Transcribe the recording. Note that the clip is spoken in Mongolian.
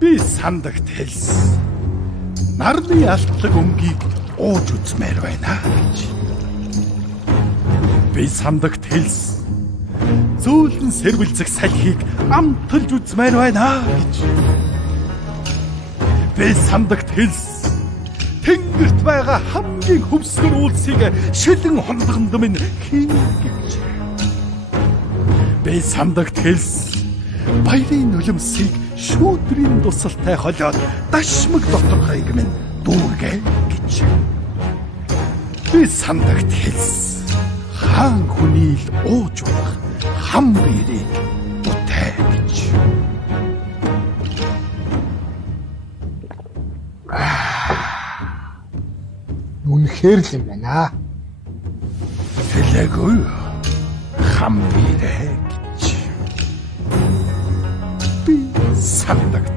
Би сандагт хэлсэн. Нарны алтлаг өмгийг ууж үзмээр байна гэж. Би сандагт хэлсэн. Зөөлөн сэрвэлзэх салхийг амталж үзмээр байна гэж. Би сандагт хэлсэн. Тэнгэрт байгаа хамгийн хөвсгөр үйлсийг шилэн хондгонд минь хийн гэж. Би сандагт хэлсэн. Баярын нулимсыг шүүдрийн тусалтай холиод дашмаг доторхойг минь дүүргэ гэж. Би сандагт хэлсэн. Хаан хүний л ууж болох хам биерийг бүтээ гэж. Үнэхээр л юм байна. Хэлээгүй хам биерээ гэж. Би сандагт